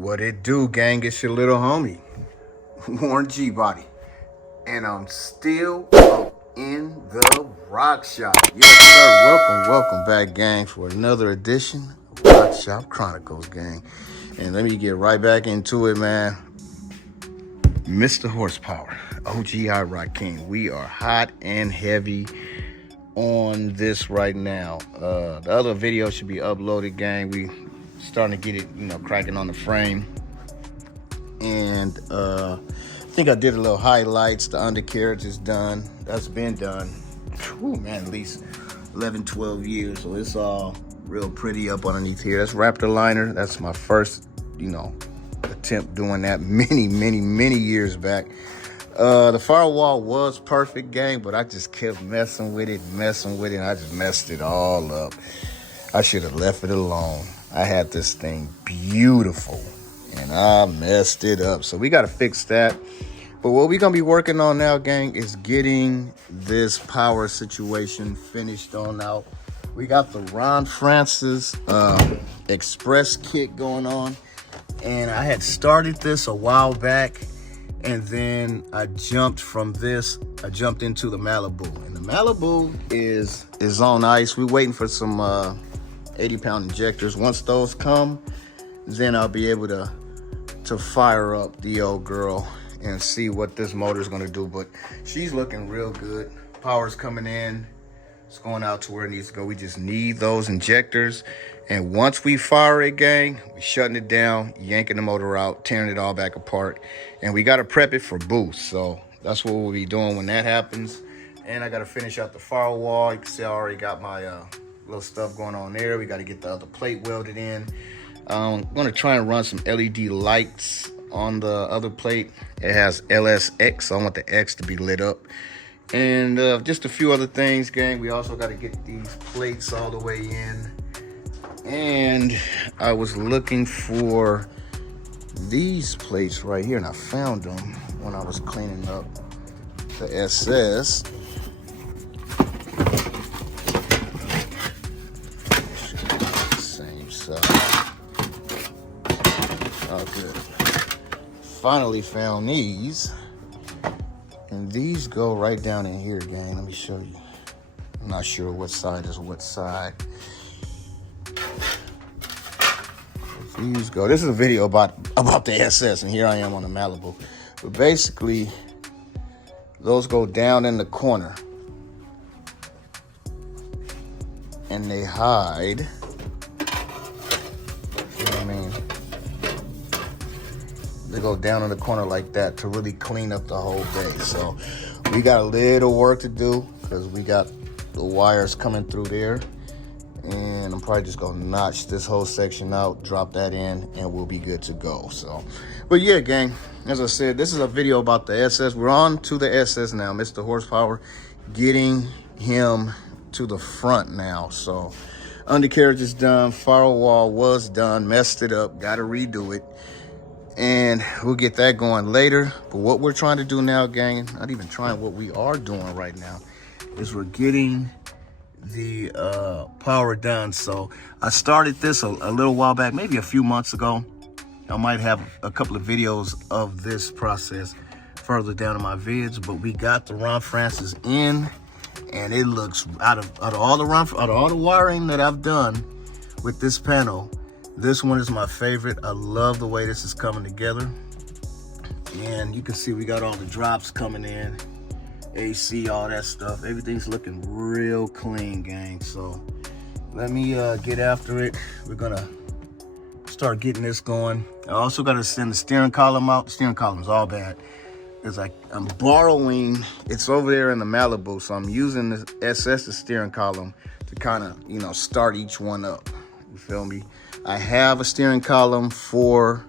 What it do, gang? It's your little homie, Warren G Body. And I'm still up in the rock shop. Yes, sir. Welcome back, gang, for another edition of Rock Shop Chronicles, gang. And let me get right back into it, man. Mr. Horsepower, OGI Rock King. We are hot and heavy on this right now. The other video should be uploaded, gang. We starting to get it, cracking on the frame. And I think I did a little highlights. The undercarriage is done. That's been done. Ooh, man, at least 11, 12 years. So it's all real pretty up underneath here. That's Raptor liner. That's my first, attempt doing that many years back. The firewall was perfect, gang, but I just kept messing with it, and I just messed it all up. I should have left it alone. I had this thing beautiful, and I messed it up. So we got to fix that. But what we're going to be working on now, gang, is getting this power situation finished on out. We got the Ron Francis Express kit going on. And I had started this a while back. And then I jumped from this. I jumped into the Malibu. And the Malibu is on ice. We're waiting for some 80-pound injectors. Once those come, then I'll be able to fire up the old girl and see what this motor is going to do. But she's looking real good. Power's coming in. It's going out to where it needs to go. We just need those injectors. And once we fire it, gang, we're shutting it down, yanking the motor out, tearing it all back apart. And we got to prep it for boost. So that's what we'll be doing when that happens. And I got to finish out the firewall. You can see I already got my little stuff going on there. We got to get the other plate welded in. I'm going to try and run some LED lights on the other plate. It has LSX, so I want the X to be lit up. And just a few other things, gang. We also got to get these plates all the way in. And I was looking for these plates right here, and I found them when I was cleaning up the SS. Same side. Oh, good. Finally found these. And these go right down in here, gang. Let me show you. I'm not sure what side is what side. These go. This is a video about the SS, and here I am on the Malibu. But basically, those go down in the corner, and they hide. You know what I mean? They go down in the corner like that to really clean up the whole base. So we got a little work to do because we got the wires coming through there. And I'm probably just gonna notch this whole section out, drop that in, and we'll be good to go. So, but yeah, gang, as I said, this is a video about the SS. We're on to the SS now, Mr. Horsepower, getting him to the front now. So undercarriage is done, firewall was done, messed it up, gotta redo it. And we'll get that going later. But what we're trying to do now, gang, not even trying, what we are doing right now is we're getting the power done. So I started this a little while back, maybe a few months ago. I might have a couple of videos of this process further down in my vids, but we got the Ron Francis in, and it looks out of all the wiring that I've done with this panel, this one is my favorite. I love the way this is coming together. And you can see we got all the drops coming in, AC, all that stuff. Everything's looking real clean, gang. So let me get after it. We're gonna start getting this going. I also gotta send the steering column out. The steering column's all bad. It's like I'm borrowing, it's over there in the Malibu, so I'm using the SS, the steering column, to kind of, start each one up. You feel me? I have a steering column for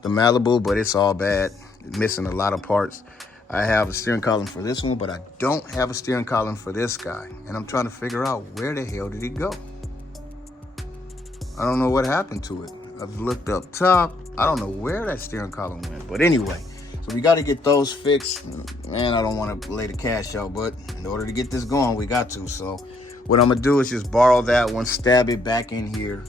the Malibu, but it's all bad. It's missing a lot of parts. I have a steering column for this one, but I don't have a steering column for this guy. And I'm trying to figure out where the hell did it go? I don't know what happened to it. I've looked up top. I don't know where that steering column went. But anyway, so we got to get those fixed. Man, I don't want to lay the cash out, but in order to get this going, we got to. So what I'm going to do is just borrow that one, stab it back in here,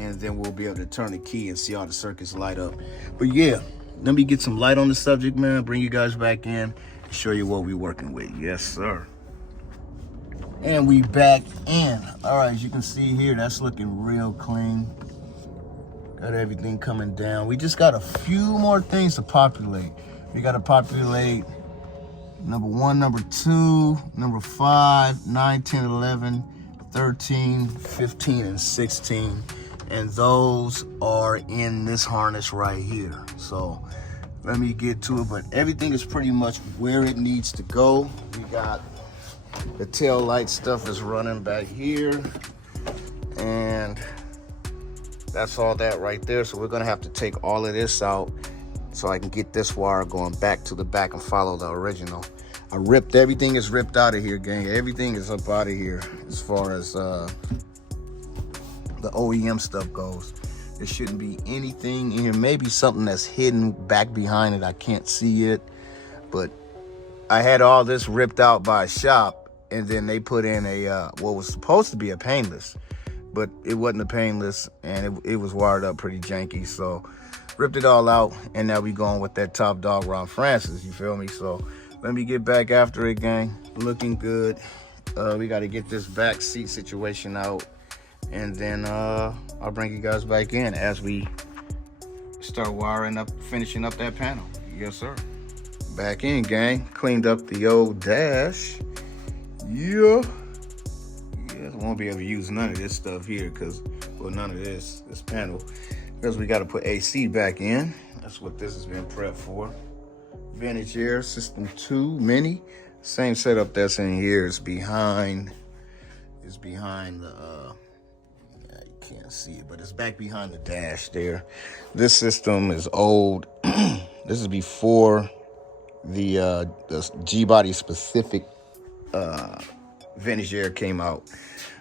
and then we'll be able to turn the key and see all the circuits light up. But yeah, let me get some light on the subject, man. Bring you guys back in, show you what we're working with. Yes, sir. And we back in. All right, as you can see here, that's looking real clean. Got everything coming down. We just got a few more things to populate. We got to populate number 1, number 2, number 5, 9, 10, 11, 13, 15, and 16. And those are in this harness right here. So let me get to it, but everything is pretty much where it needs to go. We got the tail light stuff is running back here, and that's all that right there. So we're gonna have to take all of this out so I can get this wire going back to the back and follow the original. Everything is ripped out of here, gang. Everything is up out of here as far as the OEM stuff goes. There shouldn't be anything in here. Maybe something that's hidden back behind it. I can't see it, but I had all this ripped out by a shop, and then they put in a what was supposed to be a painless, but it wasn't a painless, and it was wired up pretty janky. So ripped it all out, and now we going with that top dog Ron Francis, you feel me? So let me get back after it, gang. Looking good. We got to get this back seat situation out, and then I'll bring you guys back in as we start wiring up, finishing up that panel. Yes, sir. Back in, gang. Cleaned up the old dash. Yeah. I won't be able to use none of this stuff here because, well, none of this panel, because we got to put AC back in. That's what this has been prepped for. Vintage Air System 2 Mini. Same setup that's in here is behind the, you can't see it, but it's back behind the dash there. This system is old. This is before the G-Body specific Vintage Air came out.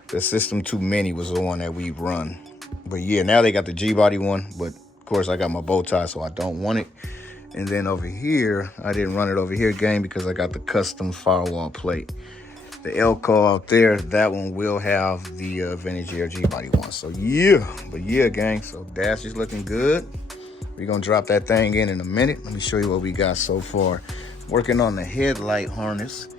The System 2 Mini was the one that we run. But yeah, now they got the G-Body one, but of course I got my bow tie, so I don't want it. And then over here, I didn't run it over here, gang, because I got the custom firewall plate. The Elco out there, that one will have the Vintage Air G-Body one. So yeah, but yeah, gang, so dash is looking good. We're gonna drop that thing in a minute. Let me show you what we got so far. Working on the headlight harness,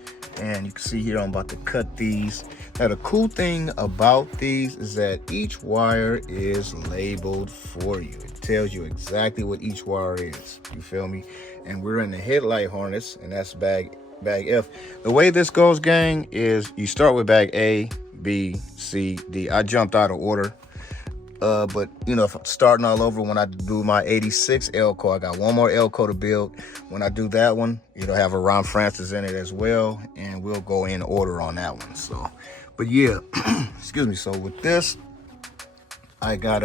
and you can see here I'm about to cut these. Now the cool thing about these is that each wire is labeled for you. It tells you exactly what each wire is, you feel me? And we're in the headlight harness, and that's bag F. The way this goes, gang, is you start with bag A, B, C, D. I jumped out of order. But you know, if I'm starting all over, when I do my 86 Elco, I got one more Elco to build. When I do that one, it'll have a Ron Francis in it as well, and we'll go in order on that one. So, but yeah, excuse me. So with this, I got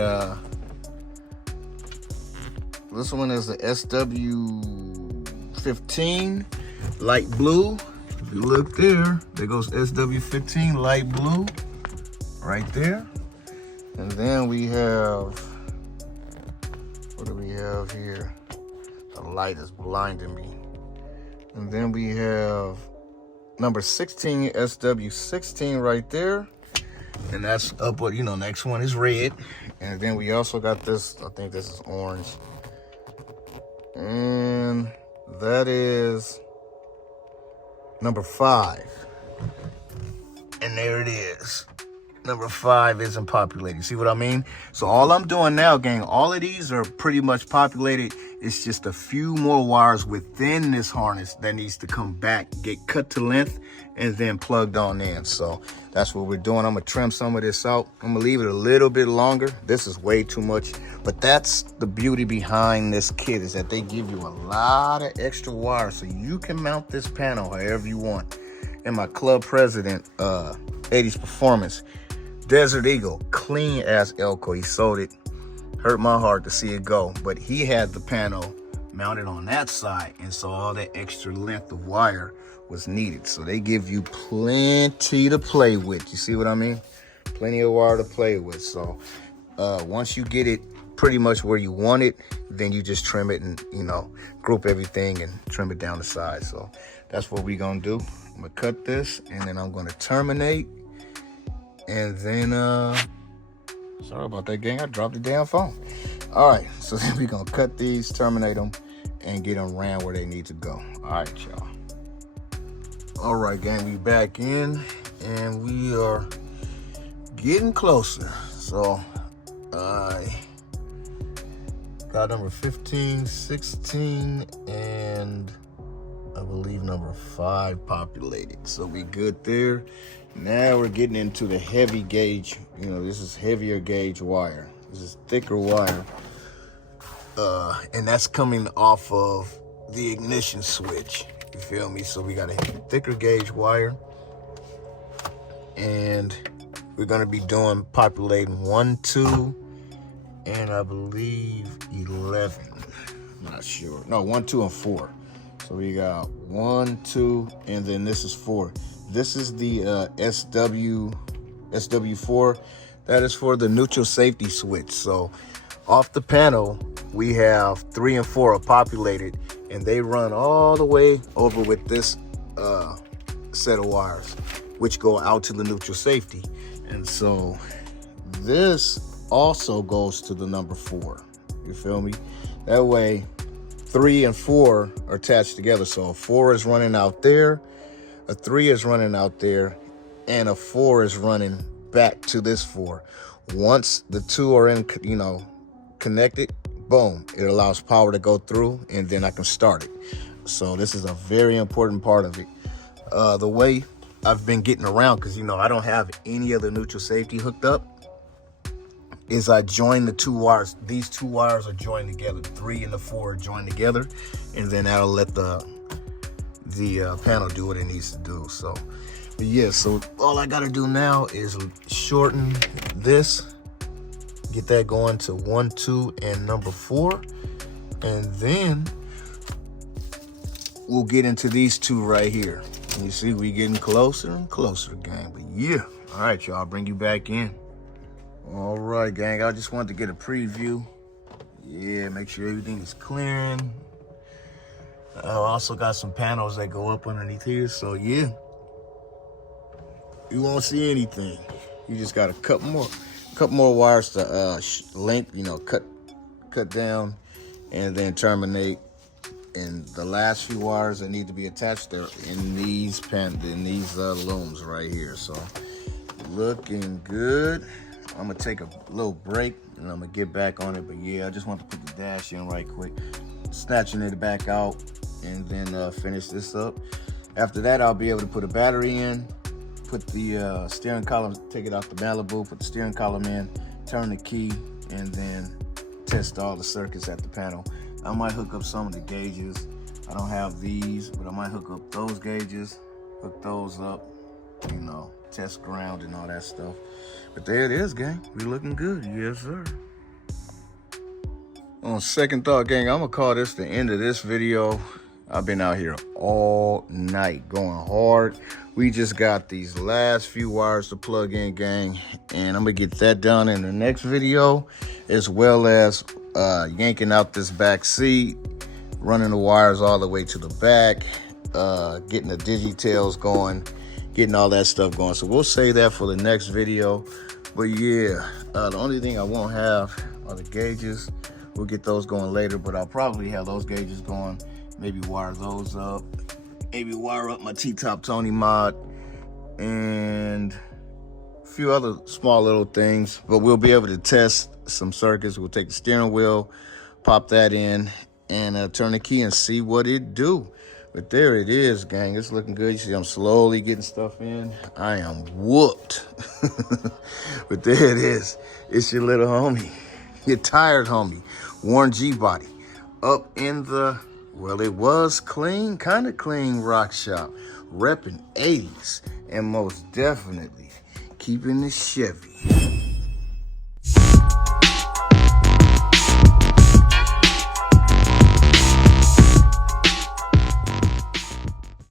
this one is the SW15 light blue. If you look there goes SW15 light blue right there. And then we have, what do we have here? The light is blinding me. And then we have number 16, SW16 right there. And that's up what, you know, next one is red. And then we also got this, I think this is orange. And that is number 5. And there it is. Number 5 isn't populated. See what I mean? So all I'm doing now, gang, all of these are pretty much populated. It's just a few more wires within this harness that needs to come back, get cut to length, and then plugged on in. So that's what we're doing. I'm gonna trim some of this out. I'm gonna leave it a little bit longer. This is way too much, but that's the beauty behind this kit, is that they give you a lot of extra wire so you can mount this panel however you want. And my club president, 80s Performance, Desert Eagle, clean ass Elco. He sold it. Hurt my heart to see it go, but he had the panel mounted on that side, and so all that extra length of wire was needed. So they give you plenty to play with. You see what I mean? Plenty of wire to play with. So once you get it pretty much where you want it, then you just trim it and, you know, group everything and trim it down the side. So that's what we're gonna do. I'm gonna cut this, and then I'm gonna terminate. And then Sorry about that, gang. I dropped the damn phone. All right, so then we're going to cut these, terminate them, and get them ran where they need to go. All right, y'all. All right, gang, we back in, and we are getting closer. So I got number 15, 16, and I believe number 5 populated. So we good there. Now we're getting into the heavy gauge. You know, this is heavier gauge wire. This is thicker wire. And that's coming off of the ignition switch. You feel me? So we got a thicker gauge wire. And we're gonna be doing populating 1, 2, and I believe 11. I'm not sure. No, 1, 2, and 4. So we got 1, 2, and then this is 4. This is the SW4. That is for the neutral safety switch. So off the panel, we have 3 and 4 are populated, and they run all the way over with this set of wires, which go out to the neutral safety. And so this also goes to the number 4. You feel me? That way, 3 and 4 are attached together. So a 4 is running out there, a 3 is running out there, and a 4 is running back to this 4. Once the 2 are in, connected, boom, it allows power to go through, and then I can start it. So this is a very important part of it. The way I've been getting around, because I don't have any other neutral safety hooked up, is I join the 2 wires. These 2 wires are joined together. 3 and the 4 are joined together, and then that'll let the panel do what it needs to do. So, but yeah, so all I gotta do now is shorten this, get that going to 1, 2, and number 4, and then we'll get into these 2 right here. And you see, we getting closer and closer, gang. But yeah, all right, y'all, bring you back in. All right, gang, I just wanted to get a preview. Yeah, make sure everything is clearing. I also got some panels that go up underneath here, so yeah. You won't see anything. You just got a couple more wires to link, cut down, and then terminate. And the last few wires that need to be attached there in these looms right here. So looking good. I'm gonna take a little break and I'm gonna get back on it. But yeah, I just want to put the dash in right quick, snatching it back out, and then finish this up. After that, I'll be able to put a battery in, put the steering column, take it off the Malibu, put the steering column in, turn the key, and then test all the circuits at the panel. I might hook up some of the gauges. I don't have these, but I might hook up those gauges, hook those up, test ground and all that stuff. But there it is, gang. We looking good. Yes, sir. On second thought, gang, I'm gonna call this the end of this video. I've been out here all night going hard. We just got these last few wires to plug in, gang, and I'm gonna get that done in the next video, as well as yanking out this back seat, running the wires all the way to the back, getting the digitails going, getting all that stuff going. So we'll save that for the next video. But yeah, the only thing I won't have are the gauges. We'll get those going later, but I'll probably have those gauges going, maybe wire those up, maybe wire up my T-Top Tony mod, and a few other small little things. But we'll be able to test some circuits. We'll take the steering wheel, pop that in, and turn the key and see what it do. But there it is, gang. It's looking good. You see I'm slowly getting stuff in. I am whooped. But there it is. It's your little homie, your tired homie, Warren G Body, up in the, well, it was clean, kind of clean rock shop, repping 80s, and most definitely keeping the Chevy.